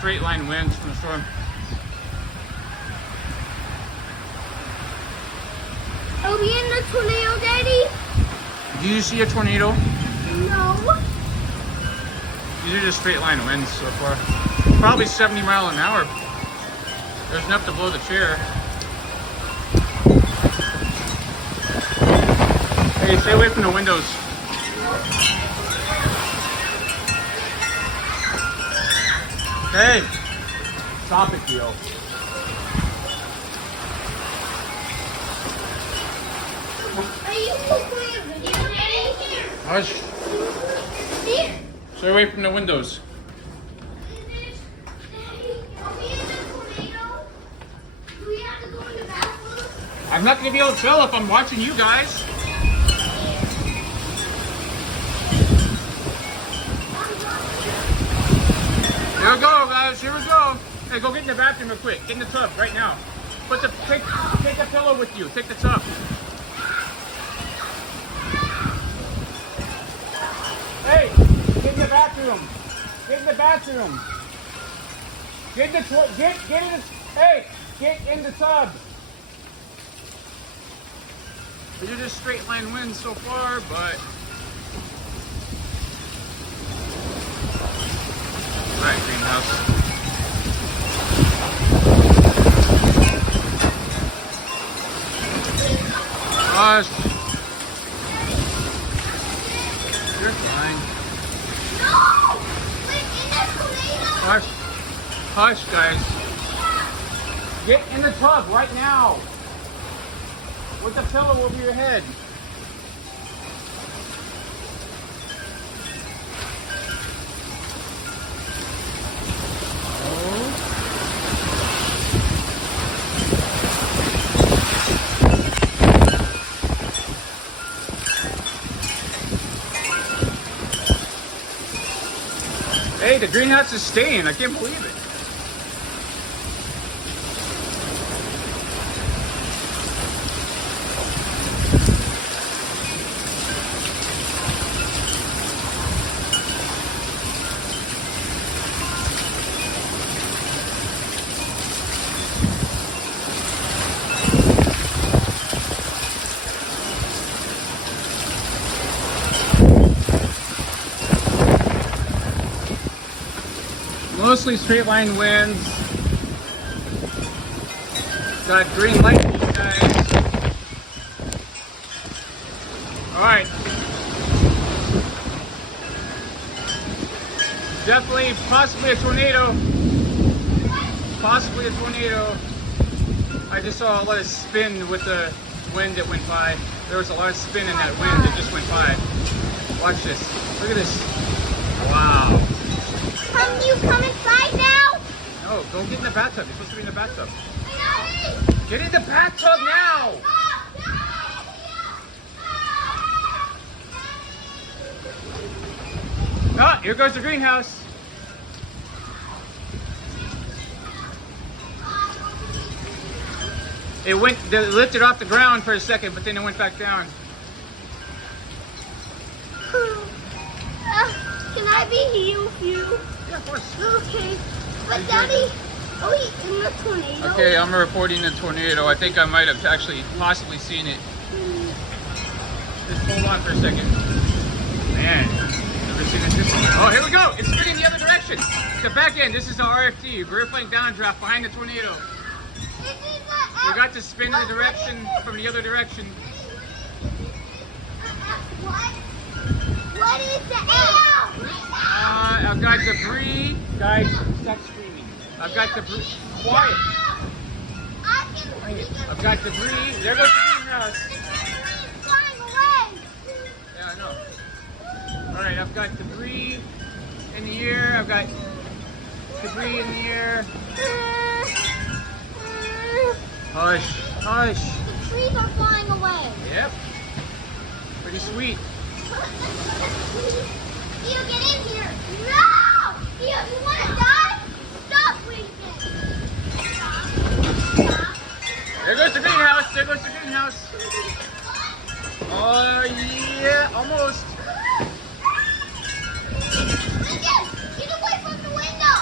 straight line winds from the storm. Are we in the tornado, Daddy? Do you see a tornado? No. These are just straight line winds so far. Probably 70 miles an hour. There's enough to blow the chair. Hey, stay away from the windows. Hey, stop it, Gio. Are you playing a video, Daddy? Here. Hush. Here. Stay away from the windows. Daddy, are we in the tornado? Do we have to go in the bathroom? I'm not gonna be able to tell if I'm watching you guys. Here we go, guys. Here we go. Hey, go get in the bathroom real quick. Get in the tub right now. Take a pillow with you. Take the tub. Hey, get in the bathroom. Get in the bathroom. Get in the hey, get in the tub. These are just straight line winds so far, but all right, greenhouse. Hush. You're fine. No! We're in the tornado! Hush. Hush, guys. Get in the tub right now. With the pillow over your head. Hey, the greenhouse is staying. I can't believe it. Mostly straight line winds. Got green light for you guys. Alright. Definitely, possibly a tornado. Possibly a tornado. I just saw a lot of spin with the wind that went by. There was a lot of spin in that wind that just went by. Watch this. Look at this. Wow. Can you come inside now? No, go get in the bathtub. You're supposed to be in the bathtub. Daddy! Get in the bathtub now! Ah, here goes the greenhouse. It lifted off the ground for a second, but then it went back down. Can I be here with you? Yeah, of course. Okay. But Daddy, are we in the tornado? Okay, I'm reporting a tornado. I think I might have actually possibly seen it. Just hold on for a second. Man, never seen it this way. Oh, here we go. It's spinning the other direction. The back end. This is the RFD. Rear-flank downdraft behind the tornado. We got to spin in the direction from the other direction. What is the air? I've got debris. Guys, stop screaming. I've got debris. Quiet. I've got debris. There goes the greenhouse. Flying away. Yeah, I know. All right, I've got debris in the air. I've got debris in the air. Hush, hush. The trees are flying away. Yep. Pretty sweet. Theo, get in here. No! Theo, you want to die? Stop breathing. Stop. There goes the greenhouse. There goes the greenhouse. Oh, yeah, almost. Lincoln, get away from the window.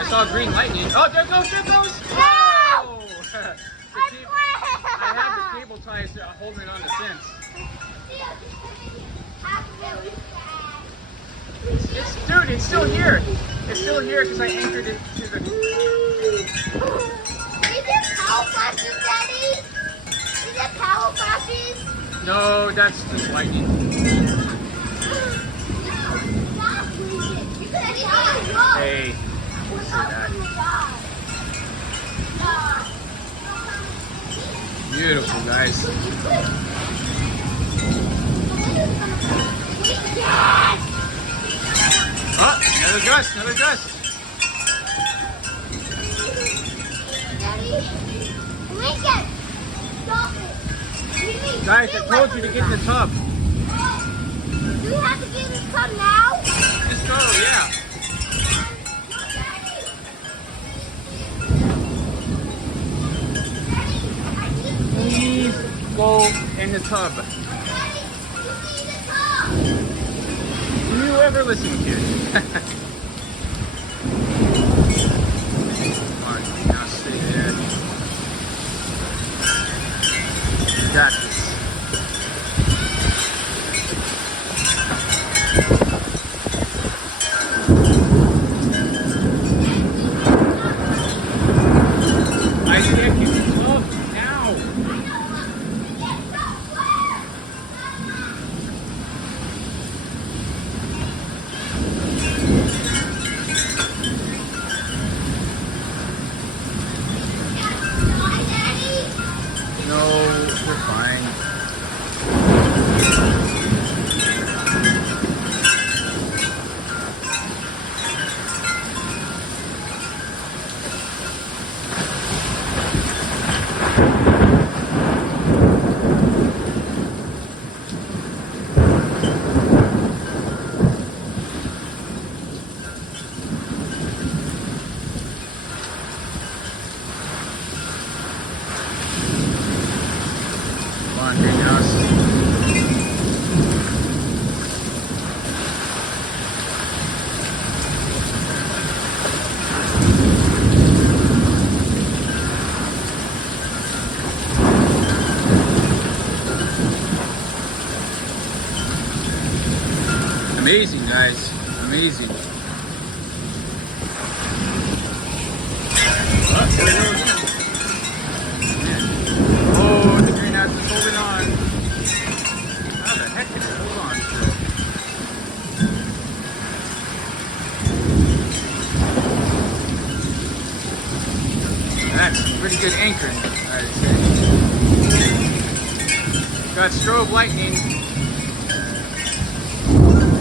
I saw green lightning. Oh, there it goes, there it goes. No! Oh! I I had the cable ties holding it on the fence. Dude, it's still here. It's still here because I anchored it to the. Is it power flashes, Daddy? Is it power flashes? No, that's just lightning. Hey, we'll see that. Beautiful, guys. Oh, another gust, another gust. Lincoln, stop it. Guys, I told you to get in the tub. Do we have to get in the tub now? Just go, yeah. Please go in the tub. Do you ever listen, kid? Come on, now stay there. You got this. I can't get the tub now. No, we're fine. Come on, greenhouse. Amazing, guys. Amazing. Oh, there it goes. Oh, the greenhouse is holding on. How the heck did it hold on? That's pretty good anchoring, I'd say. Got strobe lightning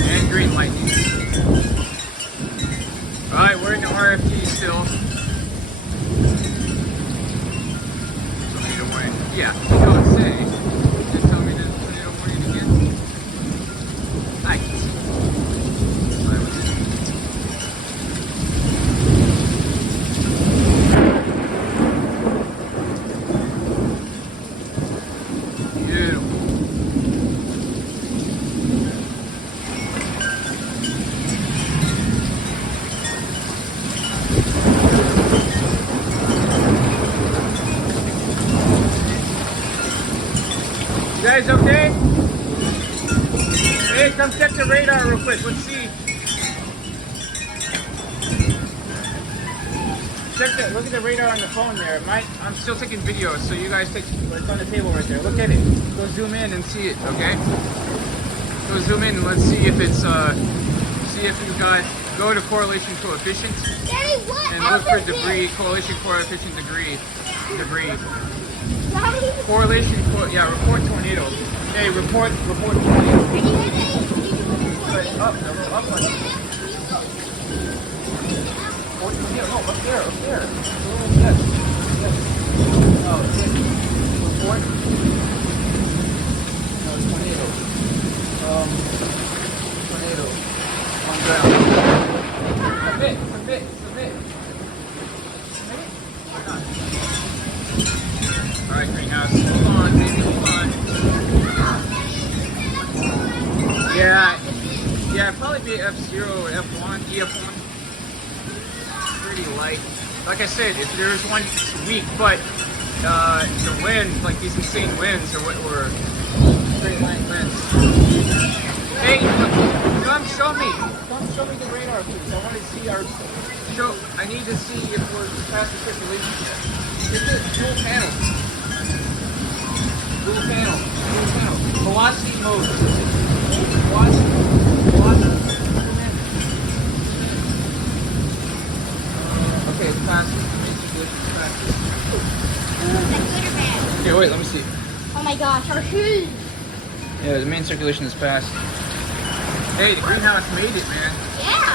and green lightning. Alright, we're in the RFD still. Tornado warning. Yeah, you know what I'm saying. Just tell me the tornado warning again. I can see. Beautiful. You guys okay? Hey, come check the radar real quick. Let's see. Look at the radar on the phone there. I'm still taking videos, so you guys take. It's on the table right there. Look at it. Go zoom in and see it. Okay. Go zoom in and let's see if it's see if you got. Go to correlation coefficient. Daddy, what? And look for debris. Correlation coefficient debris. Daddy? Correlation. Yeah. Report tornado. Hey, report tornado. Up, a little up on it. No, up there. Yes. Oh, it's it. Report. No, it's tornado. Tornado. On ground. Submit. Alright, greenhouse. Hold on, baby, hold on. Yeah, probably be F0 or F1, EF1. pretty light. Like I said, if there's one, it's weak, but the wind, like these insane winds or straight line winds. Hey, come show me. Come show me the radar, please. I want to see our show. I need to see if we're past the circulation yet. It's a dual panel. Dual panel. Dual panel. Velocity mode. Velocity. Velocity. Okay, it's past. Okay, wait, let me see. Oh my gosh, our shoes. Yeah, the main circulation is past. Hey, the greenhouse made it, man. Yeah.